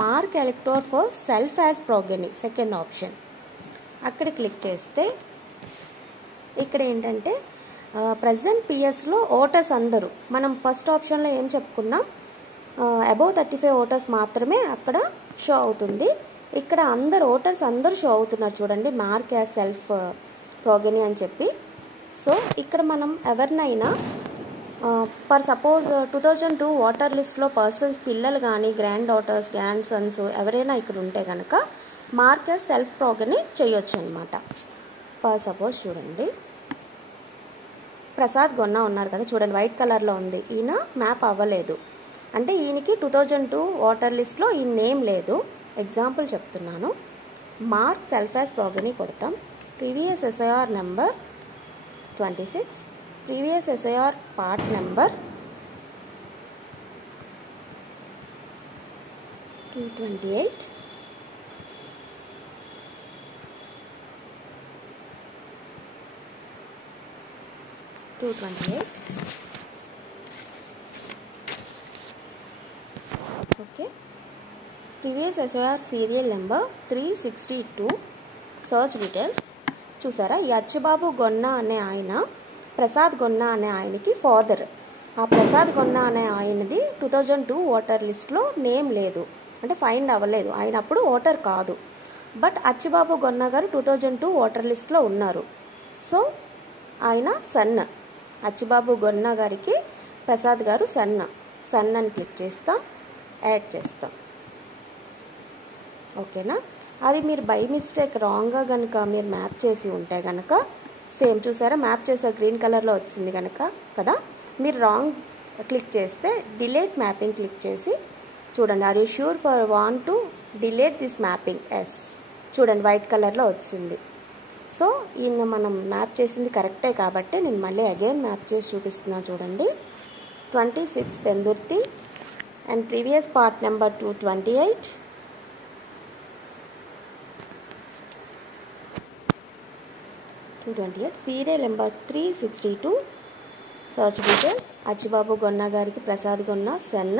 Mark elector for self as progeny, second option. అక్కడ click చేస్తే ఇక్కడ ఏంటంటే ప్రజెంట్ పిఎస్లో ఓటర్స్ అందరూ, మనం ఫస్ట్ ఆప్షన్లో ఏం చెప్పుకున్నాం, అబౌవ్ 35 ఓటర్స్ మాత్రమే అక్కడ షో అవుతుంది. ఇక్కడ అందరు ఓటర్స్ అందరూ షో అవుతున్నారు చూడండి, మార్క్ యాజ్ సెల్ఫ్ ప్రోగెనీ అని చెప్పి. సో ఇక్కడ మనం ఎవరినైనా ఫర్ సపోజ్ 2002 ఓటర్ లిస్ట్లో పర్సన్స్ పిల్లలు కానీ గ్రాండ్ డాటర్స్ గ్రాండ్ సన్స్ ఎవరైనా ఇక్కడ ఉంటే కనుక మార్క్ యాజ్ సెల్ఫ్ ప్రోగెనీ చేయొచ్చు అనమాట. ఫర్ సపోజ్ చూడండి, ప్రసాద్ గొన్నా ఉన్నారు కదా చూడండి, వైట్ కలర్లో ఉంది, ఈయన మ్యాప్ అవ్వలేదు అంటే ఈయనకి 2002 ఓటర్ లిస్ట్లో ఈ నేమ్ లేదు. ఎగ్జాంపుల్ చెప్తున్నాను. మార్క్ సెల్ఫ్ యాజ్ ప్రోగెనీ కొడతాం. Previous SIR number 26, previous SIR part number 228, okay. Previous SIR serial number 362, search details. చూసారా, ఈ అచ్చిబాబు గొన్నా అనే ఆయన ప్రసాద్ గొన్నా అనే ఆయనకి ఫాదర్. ఆ ప్రసాద్ గొన్నా అనే ఆయనది 2002 ఓటర్ లిస్ట్లో నేమ్ లేదు అంటే ఫైండ్ అవ్వలేదు, ఆయన అప్పుడు ఓటర్ కాదు. బట్ అచ్చిబాబు గొన్నా గారు 2002 ఓటర్ లిస్ట్లో ఉన్నారు. సో ఆయన సన్, అచ్చిబాబు గొన్నా గారికి ప్రసాద్ గారు సన్ అని క్లిక్ చేస్తాం, యాడ్ చేస్తాం. ఓకేనా. అది మీరు బై మిస్టేక్ రాంగ్గా కనుక మీరు మ్యాప్ చేసి ఉంటే కనుక సేమ్ చూసారా, మ్యాప్ చేసే గ్రీన్ కలర్లో వచ్చింది కనుక కదా, మీరు రాంగ్ క్లిక్ చేస్తే డిలీట్ మ్యాపింగ్ క్లిక్ చేసి చూడండి, are you sure for want to delete this mapping, yes చూడండి వైట్ కలర్లో వచ్చింది. సో ఈయన మనం మ్యాప్ చేసింది కరెక్టే కాబట్టి నేను మళ్ళీ అగైన్ మ్యాప్ చేసి చూపిస్తున్నాను చూడండి. 26 Pendurthi and previous part number 228, serial number 362, search details. Achchibabu Gonna గారికి ప్రసాద్ గొన్నా సన్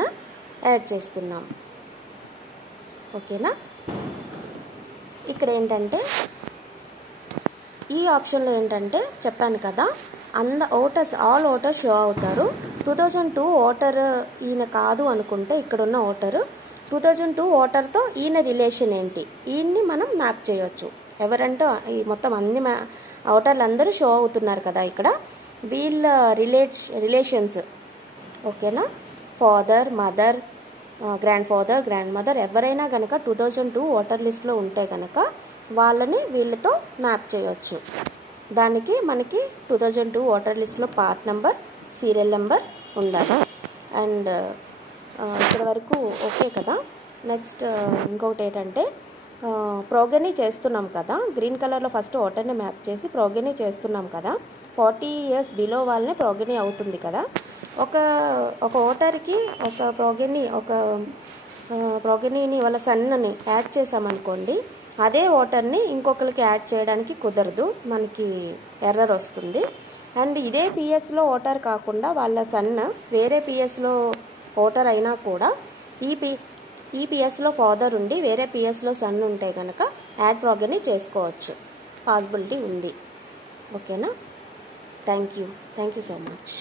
యాడ్ చేస్తున్నాం. ఓకేనా. ఇక్కడ ఏంటంటే ఈ ఆప్షన్లో ఏంటంటే చెప్పాను కదా, ఆల్ ఓటర్స్ షో అవుతారు. 2002 ఓటర్ ఈయన కాదు అనుకుంటే ఇక్కడున్న ఓటరు 2002 ఓటర్తో ఈయన రిలేషన్ ఏంటి, ఈయన్ని మనం మ్యాప్ చేయొచ్చు. ఎవరంటే ఈ మొత్తం అన్ని ఓటర్లు అందరూ షో అవుతున్నారు కదా ఇక్కడ, వీళ్ళ రిలేషన్స్. ఓకేనా. Father, mother, grand father, grand mother ఎవరైనా కనుక 2002 ఓటర్ లిస్ట్లో ఉంటే కనుక వాళ్ళని వీళ్ళతో మ్యాప్ చేయొచ్చు. దానికి మనకి 2002 ఓటర్ లిస్ట్లో పార్ట్ నెంబర్, సీరియల్ నెంబర్ ఉండాలి. అండ్ ఇక్కడ వరకు ఓకే కదా. నెక్స్ట్ ఇంకొకటి ఏంటంటే ప్రోగెనీ చేస్తున్నాం కదా, గ్రీన్ కలర్లో ఫస్ట్ ఓటర్ని మ్యాప్ చేసి ప్రోగెనీ చేస్తున్నాం కదా, 40 years బిలో వాళ్ళనే ప్రోగెనీ అవుతుంది కదా. ఒక ఓటర్కి ఒక ప్రోగెనీని వాళ్ళ సన్నని యాడ్ చేసామనుకోండి, అదే ఓటర్ని ఇంకొకరికి యాడ్ చేయడానికి కుదరదు, మనకి ఎర్రర్ వస్తుంది. అండ్ ఇదే పిఎస్లో ఓటర్ కాకుండా వాళ్ళ సన్న వేరే పిఎస్లో ఓటర్ అయినా కూడా ఈ పిఎస్లో ఫాదర్ ఉండి వేరే పిఎస్లో సన్ ఉంటే కనుక యాడ్ ప్రోగెనీ చేసుకోవచ్చు, పాసిబిలిటీ ఉంది. ఓకేనా. Thank you so much.